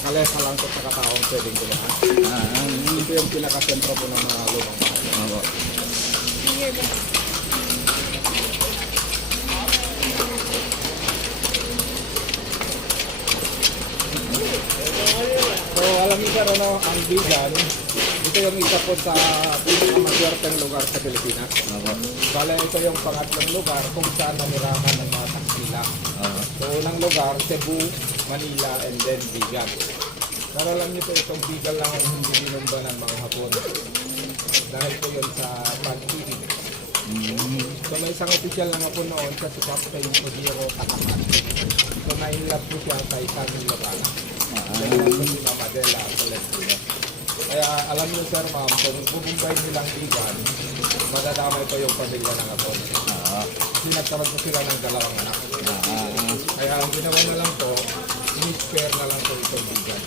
kalesa lang to sa kataong pwedeng gulahan. Ito yung pinakasentro po ng mga lumang bahay. So alam niyo sir, ano, ang Bigan, ito yung isa po sa pinakamaswerteng lugar sa Pilipinas. Bale, ito yung pangatlong lugar kung saan nanirahan ng mga taksila. So unang lugar, Cebu, Manila, and then Bigan. Pero alam niyo po, itong Bigan lang ang hindi binumba ng mga Hapon. Dahil po yun sa pag-ibig. So may isang opisyal na nga po noon siya si Captain Ojiro Takahashi. So nainlove po siya kay Camille Lorana. Kaya po si Mama Adela Tolentino. Kaya alam niyo sir ma'am, kung bubumbay nilang Bigan, madadamay pa yung pamilya ng Hapon. Kasi nagkaroon po sila ng dalawang anak. Kaya ang ginawa na lang po, in-spare na lang po itong Bigan.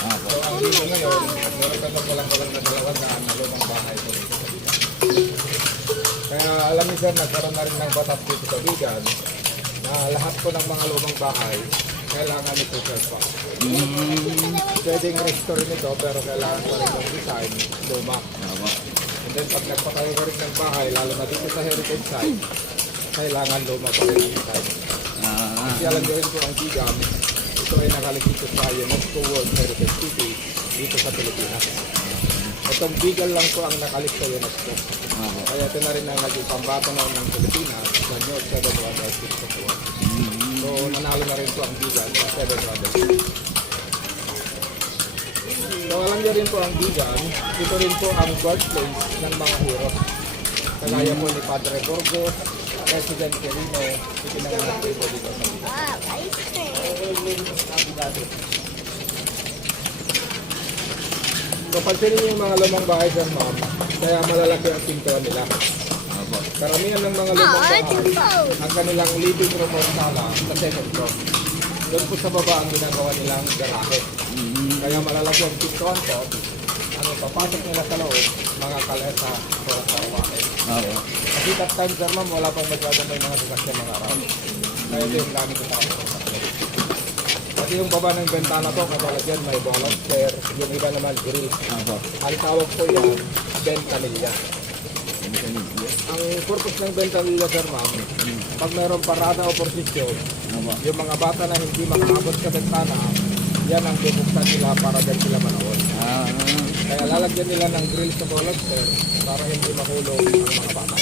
So ang dito ngayon, meron ka na walang na dalawang na lumang bahay po dito sa Bigan. Kaya alam niyo sir, nagkaroon na rin ng batas dito sa Bigan na lahat po ng mga lumang bahay kailangan ito sir. Pwedeng restore nito pero kailangan pa rin ng design luma. And then pag nagpatayo ka rin ng bahay, lalo na dito sa heritage site, kailangan luma pa rin ang design. Kasi alam niyo rin po ang Bigan, ito ay nakalagito sa UNESCO World Heritage City dito sa Pilipinas. Itong Bigan lang po ang nakalit sa UNESCO. Kaya ito na rin ang naging pambatanan ng Pilipinas sa North Seven Wonders of the World. So nanalo na rin po ang Bigan sa Seven Wonders. So alam niyo rin po ang Bigan, ito rin po ang birthplace ng mga heroes. Kagaya po ni Padre Burgos, President Quirino, ipinanganak po ito dito sa Bigan. So pansinin niyo yung mga lumang bahay dyan ma'am, kaya malalaki ang pintuan nila. Karamihan ng mga lumang bahay, ang kanilang living room o sala sa second floor. Doon po sa baba ang ginagawa nilang garahe. Kaya malalaki ang pintuan ko, papasok nila sa loob, mga kalesa o kawain. Kasi that time sir ma'am, wala pang masyadong may mga sasakyan mga araw. Kaya ito yung gamit ko sa kapatid. Kasi yung baba ng bentana to, katulad yan, may baluster, yung iba naman grill. Ang tawag po yan, ventanilla. Ang purpose ng ventanilla sir ma'am, pag mayroong parada o posisyon, yung mga bata na hindi makaabot sa bentana, yan ang bubuksan nila para dyan sila manood. Kaya lalagyan nila ng grill sa baluster para hindi mahulog ang mga bata.